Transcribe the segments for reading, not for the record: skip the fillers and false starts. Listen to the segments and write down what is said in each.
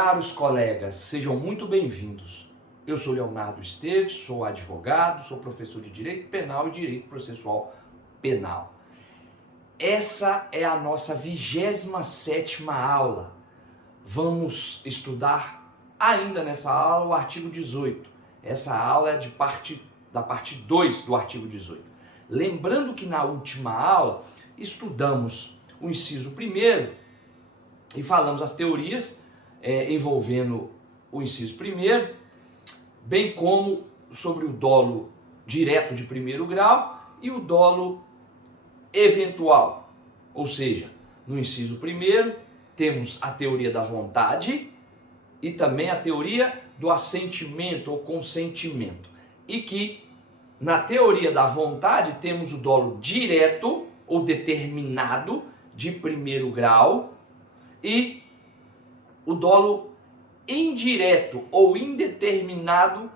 Caros colegas, sejam muito bem-vindos. Eu sou Leonardo Esteves, sou advogado, sou professor de Direito Penal e Direito Processual Penal. Essa é a nossa 27ª aula. Vamos estudar ainda nessa aula o artigo 18. Essa aula é da parte 2 do artigo 18. Lembrando que na última aula estudamos o inciso 1º e falamos as teorias envolvendo o inciso 1º, bem como sobre o dolo direto de primeiro grau e o dolo eventual. Ou seja, no inciso 1º temos a teoria da vontade e também a teoria do assentimento ou consentimento. E que na teoria da vontade temos o dolo direto ou determinado de primeiro grau e o dolo indireto ou indeterminado,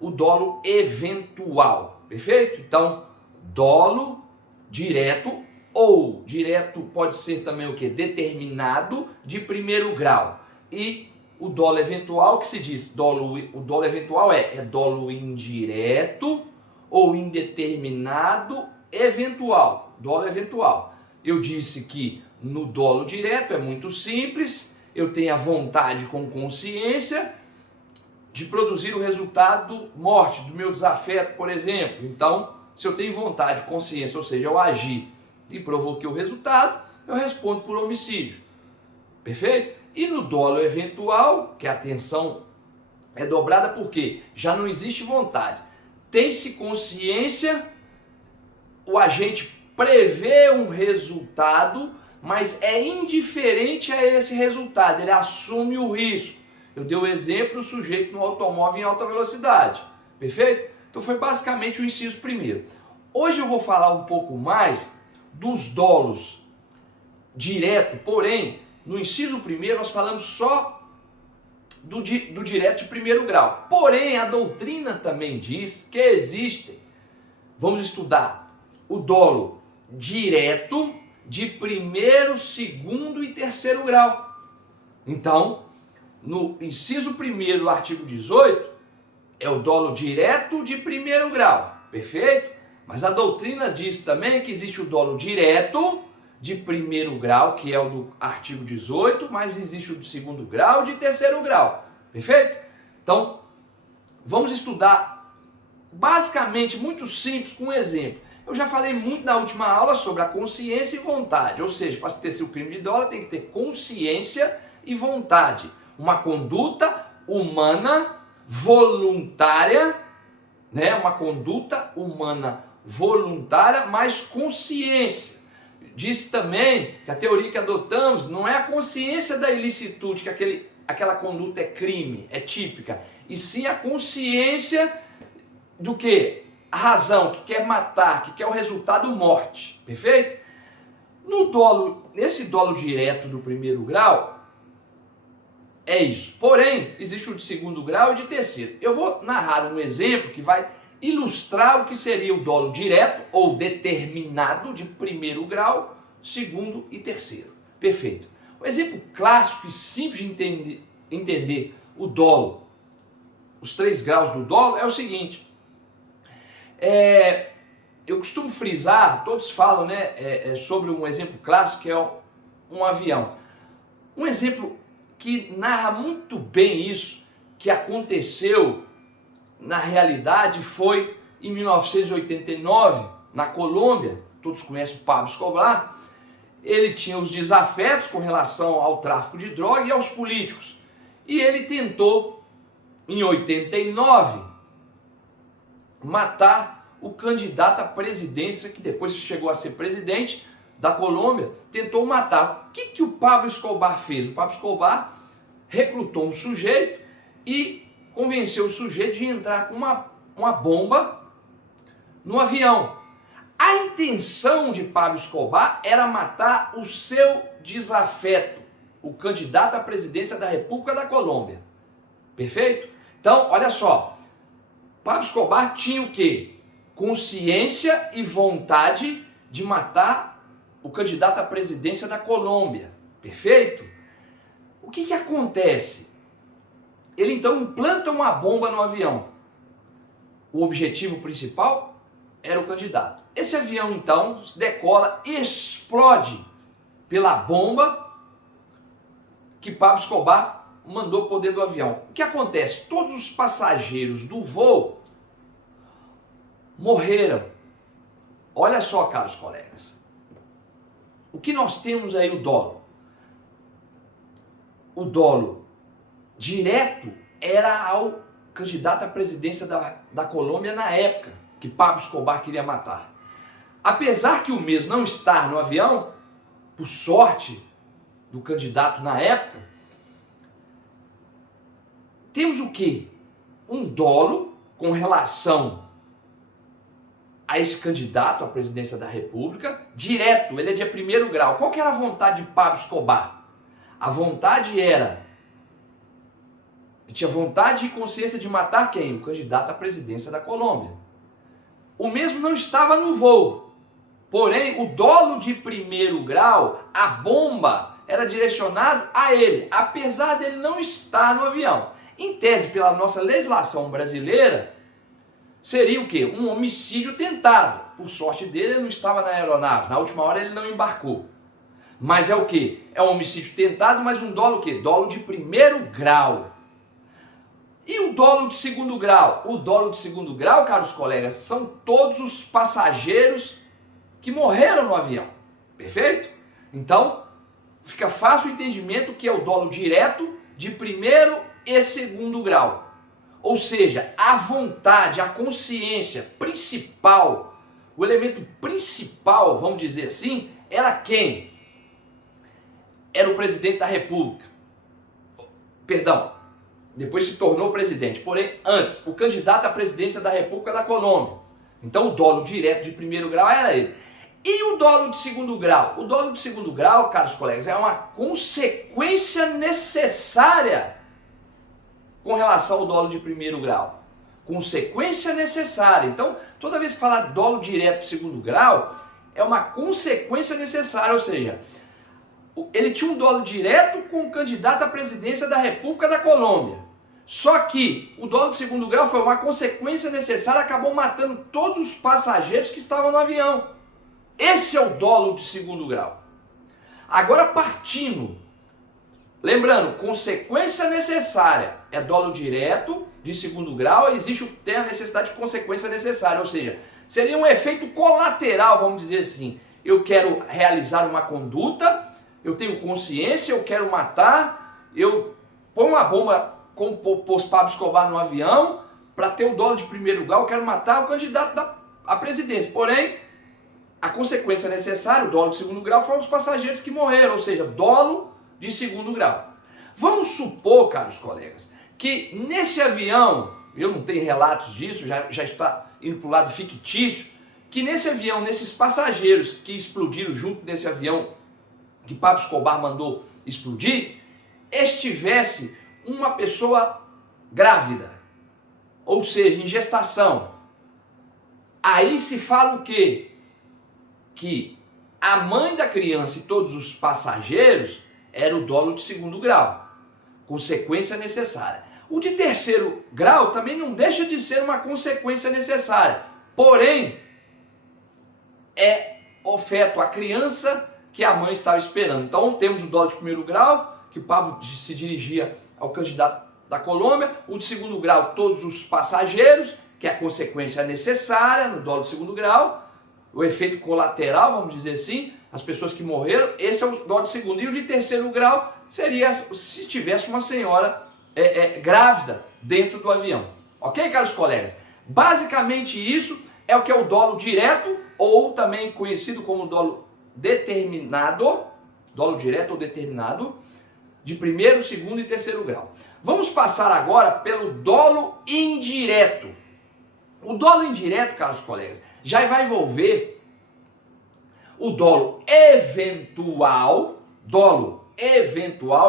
o dolo eventual. Perfeito? Então, dolo direto ou direto pode ser também o que? Determinado de primeiro grau. E o dolo eventual, que se diz, o dolo eventual é dolo indireto ou indeterminado eventual. Dolo eventual. Eu disse que no dolo direto é muito simples, eu tenho a vontade com consciência de produzir o resultado morte do meu desafeto, por exemplo. Então, se eu tenho vontade, consciência, ou seja, eu agi e provoquei o resultado, eu respondo por homicídio. Perfeito? E no dolo eventual, que a atenção é dobrada porque já não existe vontade. Tem-se consciência, o agente prevê um resultado, mas é indiferente a esse resultado, ele assume o risco. Eu dei o exemplo do sujeito no automóvel em alta velocidade. Perfeito? Então foi basicamente o inciso 1º. Hoje eu vou falar um pouco mais dos dolos direto, porém, no inciso 1º nós falamos só do direto de primeiro grau. Porém, a doutrina também diz que existem, vamos estudar, o dolo direto de primeiro, segundo e terceiro grau. Então, no inciso 1º do artigo 18, é o dolo direto de primeiro grau. Perfeito? Mas a doutrina diz também que existe o dolo direto de primeiro grau, que é o do artigo 18, mas existe o de segundo grau e de terceiro grau. Perfeito? Então, vamos estudar basicamente, muito simples, com um exemplo. Eu já falei muito na última aula sobre a consciência e vontade, ou seja, para se ter o crime de dolo tem que ter consciência e vontade. Uma conduta humana voluntária, né? Uma conduta humana voluntária, mais consciência. Diz também que a teoria que adotamos não é a consciência da ilicitude, que aquela conduta é crime, é típica, e sim a consciência do que? A razão, que quer matar, que quer o resultado morte. Perfeito? Nesse dolo direto do primeiro grau, é isso. Porém, existe o de segundo grau e de terceiro. Eu vou narrar um exemplo que vai ilustrar o que seria o dolo direto ou determinado de primeiro grau, segundo e terceiro. Perfeito. Um exemplo clássico e simples de entender o dolo, os 3 graus do dolo, é o seguinte. Eu costumo frisar, todos falam, né, sobre um exemplo clássico que é um avião. Um exemplo que narra muito bem isso, que aconteceu na realidade, foi em 1989, na Colômbia. Todos conhecem o Pablo Escobar. Ele tinha os desafetos com relação ao tráfico de droga e aos políticos. E ele tentou, em 89, matar o candidato à presidência, que depois chegou a ser presidente da Colômbia, tentou matar. O que o Pablo Escobar fez? O Pablo Escobar recrutou um sujeito e convenceu o sujeito de entrar com uma bomba no avião. A intenção de Pablo Escobar era matar o seu desafeto, o candidato à presidência da República da Colômbia. Perfeito? Então, olha só, Pablo Escobar tinha o quê? Consciência e vontade de matar o candidato à presidência da Colômbia. Perfeito? O que acontece? Ele então implanta uma bomba no avião. O objetivo principal era o candidato. Esse avião então decola e explode pela bomba que Pablo Escobar mandou por dentro do avião. O que acontece? Todos os passageiros do voo morreram. Olha só, caros colegas. O que nós temos aí, o dolo? O dolo direto era ao candidato à presidência da Colômbia na época, que Pablo Escobar queria matar. Apesar que o mesmo não estar no avião, por sorte do candidato na época, temos o quê? Um dolo com relação a esse candidato à presidência da República, direto, ele é de primeiro grau. Qual que era a vontade de Pablo Escobar? A vontade era, ele tinha vontade e consciência de matar quem? O candidato à presidência da Colômbia. O mesmo não estava no voo, porém o dolo de primeiro grau, a bomba, era direcionado a ele, apesar dele não estar no avião. Em tese, pela nossa legislação brasileira, seria o quê? Um homicídio tentado. Por sorte dele, ele não estava na aeronave. Na última hora, ele não embarcou. Mas é o quê? É um homicídio tentado, mas um dolo o quê? Dolo de primeiro grau. E o dolo de segundo grau? O dolo de segundo grau, caros colegas, são todos os passageiros que morreram no avião. Perfeito? Então, fica fácil o entendimento que é o dolo direto de primeiro e segundo grau. Ou seja, a vontade, a consciência principal, o elemento principal, vamos dizer assim, era quem? Era o presidente da República. Perdão, depois se tornou presidente. Porém, antes, o candidato à presidência da República da Colômbia. Então, o dolo direto de primeiro grau era ele. E o dolo de segundo grau? O dolo de segundo grau, caros colegas, é uma consequência necessária com relação ao dolo de primeiro grau. Consequência necessária. Então, toda vez que falar dolo direto de segundo grau, é uma consequência necessária, ou seja, ele tinha um dolo direto com o candidato à presidência da República da Colômbia. Só que o dolo de segundo grau foi uma consequência necessária, acabou matando todos os passageiros que estavam no avião. Esse é o dolo de segundo grau. Agora partindo, lembrando, consequência necessária é dolo direto de segundo grau, tem a necessidade de consequência necessária, ou seja, seria um efeito colateral, vamos dizer assim. Eu quero realizar uma conduta, eu tenho consciência, eu quero matar, eu ponho uma bomba como pôs Pablo Escobar no avião, para ter o dolo de primeiro grau, eu quero matar o candidato à presidência. Porém, a consequência necessária, o dolo de segundo grau, foram os passageiros que morreram, ou seja, dolo de segundo grau. Vamos supor, caros colegas, que nesse avião, eu não tenho relatos disso, já está indo para o lado fictício, que nesse avião, nesses passageiros que explodiram junto desse avião que Pablo Escobar mandou explodir, estivesse uma pessoa grávida, ou seja, em gestação. Aí se fala o quê? Que a mãe da criança e todos os passageiros era o dolo de segundo grau, consequência necessária. O de terceiro grau também não deixa de ser uma consequência necessária, porém é afeto a criança que a mãe estava esperando. Então temos o dolo de primeiro grau, que Pablo se dirigia ao candidato da Colômbia, o de segundo grau, todos os passageiros, que é a consequência necessária no dolo de segundo grau, o efeito colateral, vamos dizer assim, as pessoas que morreram, esse é o dolo de segundo. E o de terceiro grau seria se tivesse uma senhora grávida dentro do avião. Ok, caros colegas? Basicamente isso é o que é o dolo direto, ou também conhecido como dolo determinado, dolo direto ou determinado, de primeiro, segundo e terceiro grau. Vamos passar agora pelo dolo indireto. O dolo indireto, caros colegas, já vai envolver o dolo eventual,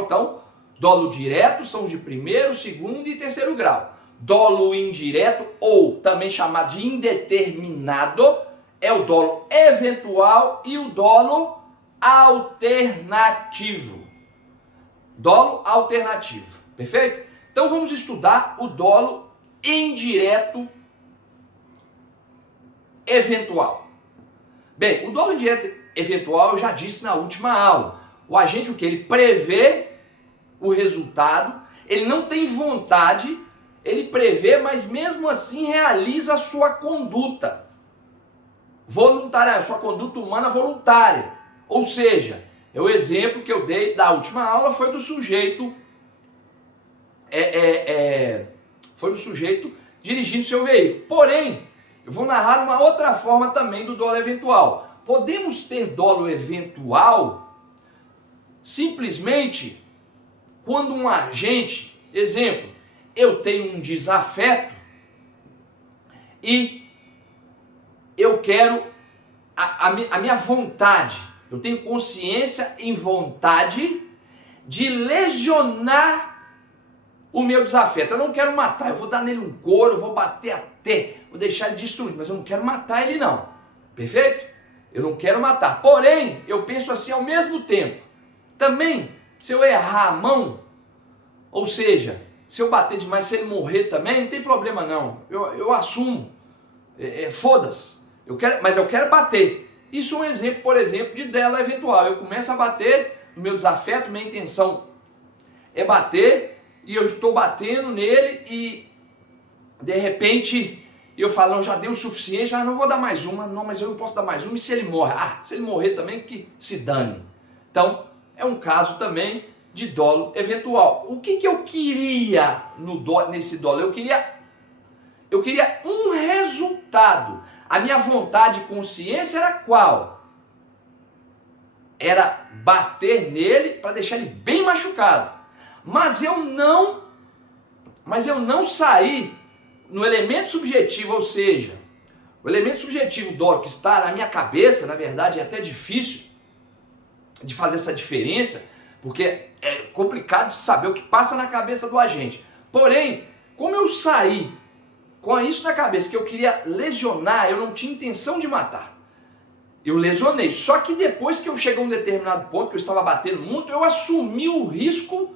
então, dolo direto são os de primeiro, segundo e terceiro grau. Dolo indireto, ou também chamado de indeterminado, é o dolo eventual e o dolo alternativo. Dolo alternativo, perfeito? Então vamos estudar o dolo indireto eventual. Bem, o dolo indireto eventual eu já disse na última aula. O agente, o que? Ele prevê o resultado, ele não tem vontade, ele prevê, mas mesmo assim realiza a sua conduta voluntária, a sua conduta humana voluntária. Ou seja, o exemplo que eu dei da última aula foi do sujeito dirigindo seu veículo. Porém, eu vou narrar uma outra forma também do dolo eventual. Podemos ter dolo eventual simplesmente quando um agente, exemplo, eu tenho um desafeto e eu quero a minha vontade, eu tenho consciência em vontade de lesionar o meu desafeto. Eu não quero matar, eu vou dar nele um couro, eu vou bater até, vou deixar ele destruído, mas eu não quero matar ele não, perfeito? Eu não quero matar, porém, eu penso assim ao mesmo tempo, também, se eu errar a mão, ou seja, se eu bater demais, se ele morrer também, não tem problema não, eu assumo, foda-se, mas eu quero bater. Isso é um exemplo, por exemplo, de dolo eventual. Eu começo a bater no meu desafeto, minha intenção é bater, e eu estou batendo nele e de repente eu falo, não, já deu o suficiente, não vou dar mais uma, não, mas eu não posso dar mais uma, e se ele morre? Se ele morrer também, que se dane. Então, é um caso também de dolo eventual. O que eu queria nesse dolo? Eu queria um resultado. A minha vontade e consciência era qual? Era bater nele para deixar ele bem machucado. Mas eu não saí no elemento subjetivo, ou seja, o elemento subjetivo dolo que está na minha cabeça, na verdade é até difícil de fazer essa diferença, porque é complicado de saber o que passa na cabeça do agente. Porém, como eu saí com isso na cabeça, que eu queria lesionar, eu não tinha intenção de matar. Eu lesionei. Só que depois que eu cheguei a um determinado ponto, que eu estava batendo muito, eu assumi o risco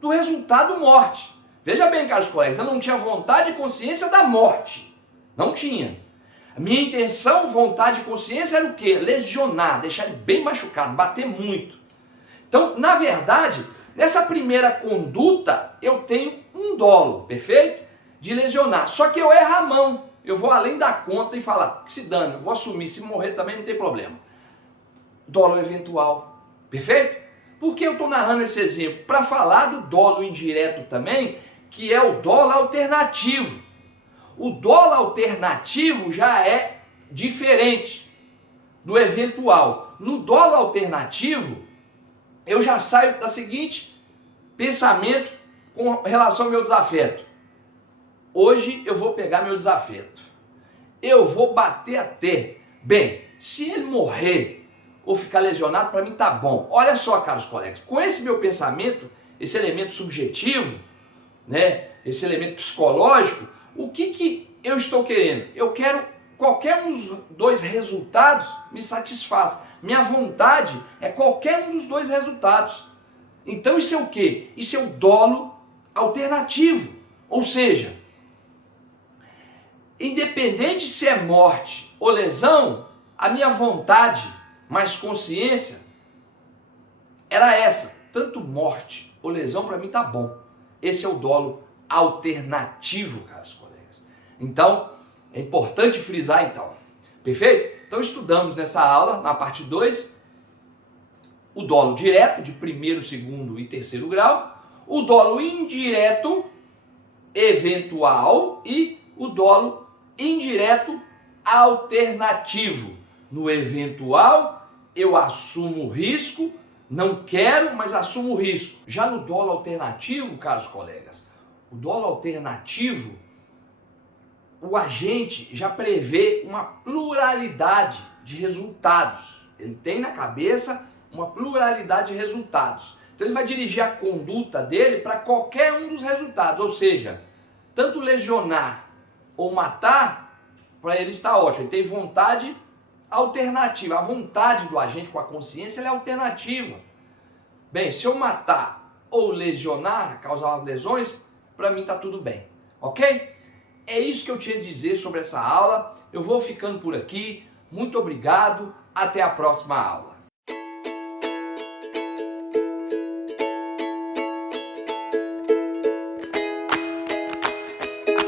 do resultado morte. Veja bem, caros colegas, eu não tinha vontade e consciência da morte. Não tinha. A minha intenção, vontade e consciência era o quê? Lesionar, deixar ele bem machucado, bater muito. Então, na verdade, nessa primeira conduta, eu tenho um dolo, perfeito? De lesionar. Só que eu erro a mão. Eu vou além da conta e falar, que se dane, eu vou assumir, se morrer também não tem problema. Dolo eventual. Perfeito? Por que eu estou narrando esse exemplo? Para falar do dolo indireto também, que é o dolo alternativo. O dolo alternativo já é diferente do eventual. No dolo alternativo, eu já saio da seguinte pensamento com relação ao meu desafeto. Hoje eu vou pegar meu desafeto. Eu vou bater até. Bem, se ele morrer ou ficar lesionado, para mim tá bom. Olha só, caros colegas, com esse meu pensamento, esse elemento subjetivo, né, esse elemento psicológico, o que eu estou querendo? Eu quero qualquer um dos dois resultados me satisfaz. Minha vontade é qualquer um dos dois resultados. Então isso é o quê? Isso é o dolo alternativo. Ou seja, independente se é morte ou lesão, a minha vontade mais consciência era essa. Tanto morte ou lesão para mim tá bom. Esse é o dolo alternativo, caros colegas. Então, é importante frisar então. Perfeito? Então estudamos nessa aula, na parte 2, o dolo direto de primeiro, segundo e terceiro grau, o dolo indireto eventual e o dolo indireto alternativo. No eventual, eu assumo o risco, não quero, mas assumo o risco. Já no dolo alternativo, caros colegas, o dolo alternativo, o agente já prevê uma pluralidade de resultados. Ele tem na cabeça uma pluralidade de resultados. Então ele vai dirigir a conduta dele para qualquer um dos resultados. Ou seja, tanto lesionar ou matar, para ele está ótimo. Ele tem vontade alternativa. A vontade do agente com a consciência ela é alternativa. Bem, se eu matar ou lesionar, causar umas lesões, para mim tá tudo bem, ok? É isso que eu tinha a dizer sobre essa aula. Eu vou ficando por aqui. Muito obrigado. Até a próxima aula.